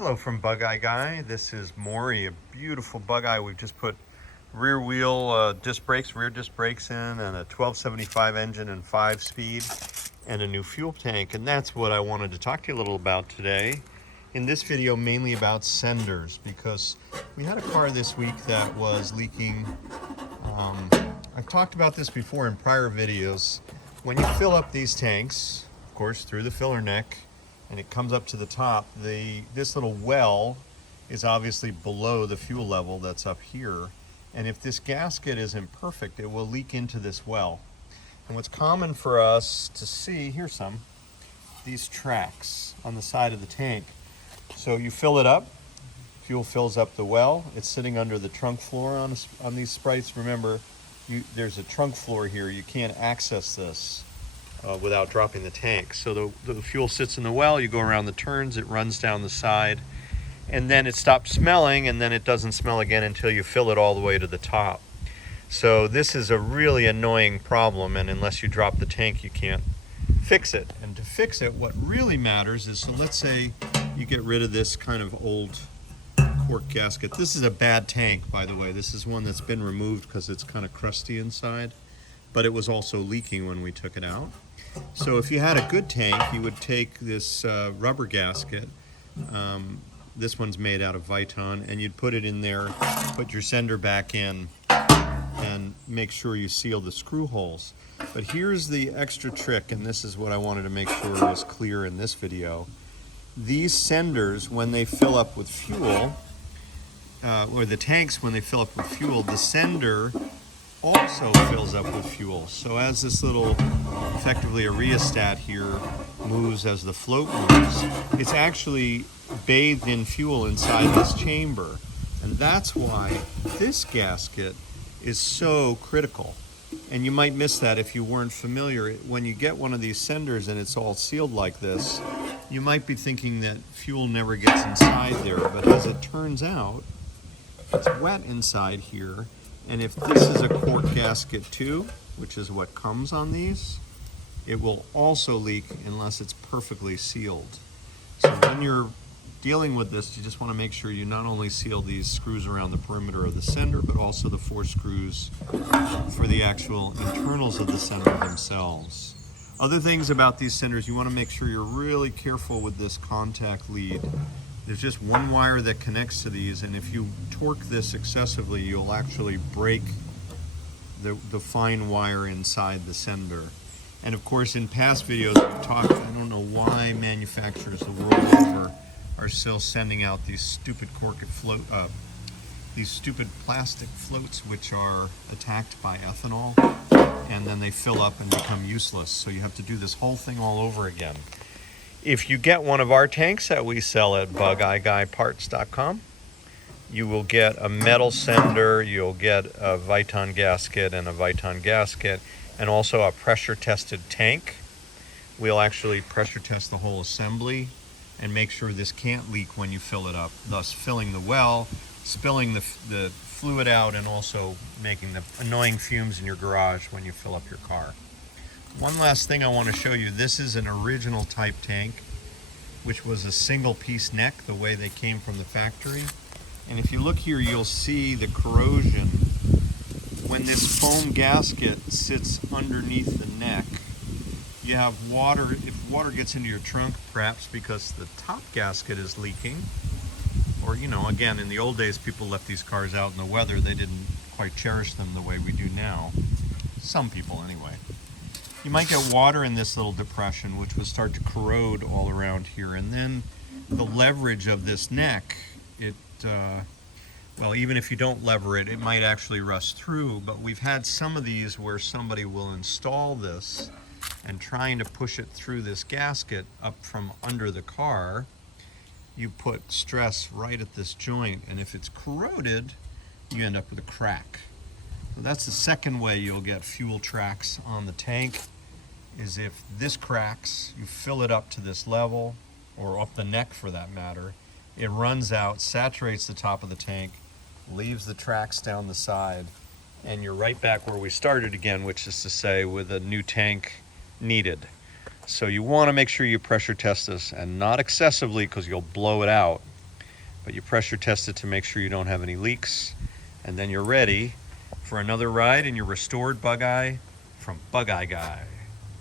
Hello from Bug Eye Guy. This is Maury, a beautiful Bug Eye. We've just put rear wheel rear disc brakes in, and a 1275 engine and 5-speed, and a new fuel tank. And that's what I wanted to talk to you a little about today. In this video, mainly about senders, because we had a car this week that was leaking. I've talked about this before in prior videos. When you fill up these tanks, of course, through the filler neck, and it comes up to the top, this little well is obviously below the fuel level that's up here. And if this gasket isn't perfect, it will leak into this well. And what's common for us to see, here's these tracks on the side of the tank. So you fill it up, fuel fills up the well, it's sitting under the trunk floor on these sprites. Remember, there's a trunk floor here, you can't access this without dropping the tank. So the fuel sits in the well, you go around the turns, it runs down the side, and then it stops smelling, and then it doesn't smell again until you fill it all the way to the top. So this is a really annoying problem, and unless you drop the tank, you can't fix it. And to fix it, what really matters is, so let's say you get rid of this kind of old cork gasket. This is a bad tank, by the way. This is one that's been removed because it's kind of crusty inside, but it was also leaking when we took it out. So if you had a good tank, you would take this rubber gasket. This one's made out of Viton, and you'd put it in there, put your sender back in, and make sure you seal the screw holes. But here's the extra trick, and this is what I wanted to make sure was clear in this video. These senders, when they fill up with fuel, or the tanks, when they fill up with fuel, the sender also fills up with fuel. So as this little, effectively a rheostat here, moves as the float moves, it's actually bathed in fuel inside this chamber. And that's why this gasket is so critical. And you might miss that if you weren't familiar. When you get one of these senders and it's all sealed like this, you might be thinking that fuel never gets inside there. But as it turns out, it's wet inside here. And if this is a cork gasket too, which is what comes on these, it will also leak unless it's perfectly sealed. So when you're dealing with this, you just want to make sure you not only seal these screws around the perimeter of the sender, but also the 4 screws for the actual internals of the sender themselves. Other things about these senders, you want to make sure you're really careful with this contact lead. There's just one wire that connects to these, and if you torque this excessively, you'll actually break the fine wire inside the sender. And of course, in past videos we've talked, I don't know why manufacturers the world over are still sending out these stupid these stupid plastic floats which are attacked by ethanol, and then they fill up and become useless. So you have to do this whole thing all over again. If you get one of our tanks that we sell at bugeyeGuyparts.com, you will get a metal sender, you'll get a Viton gasket and a Viton gasket, and also a pressure tested tank. We'll actually pressure test the whole assembly and make sure this can't leak when you fill it up, thus filling the well, spilling the fluid out, and also making the annoying fumes in your garage when you fill up your car. One last thing I want to show you. This is an original type tank, which was a single piece neck, the way they came from the factory. And if you look here, you'll see the corrosion. When this foam gasket sits underneath the neck, you have water. If water gets into your trunk, perhaps because the top gasket is leaking, or, you know, again, in the old days, people left these cars out in the weather. They didn't quite cherish them the way we do now. Some people, anyway. You might get water in this little depression, which will start to corrode all around here. And then the leverage of this neck, well, even if you don't lever it, it might actually rust through. But we've had some of these where somebody will install this, and trying to push it through this gasket up from under the car, you put stress right at this joint. And if it's corroded, you end up with a crack. So that's the second way you'll get fuel tracks on the tank, is if this cracks, you fill it up to this level, or up the neck for that matter, it runs out, saturates the top of the tank, leaves the tracks down the side, and you're right back where we started again, which is to say with a new tank needed. So you want to make sure you pressure test this, and not excessively because you'll blow it out. but you pressure test it to make sure you don't have any leaks, and then you're ready for another ride in your restored Bug Eye from Bug Eye Guy.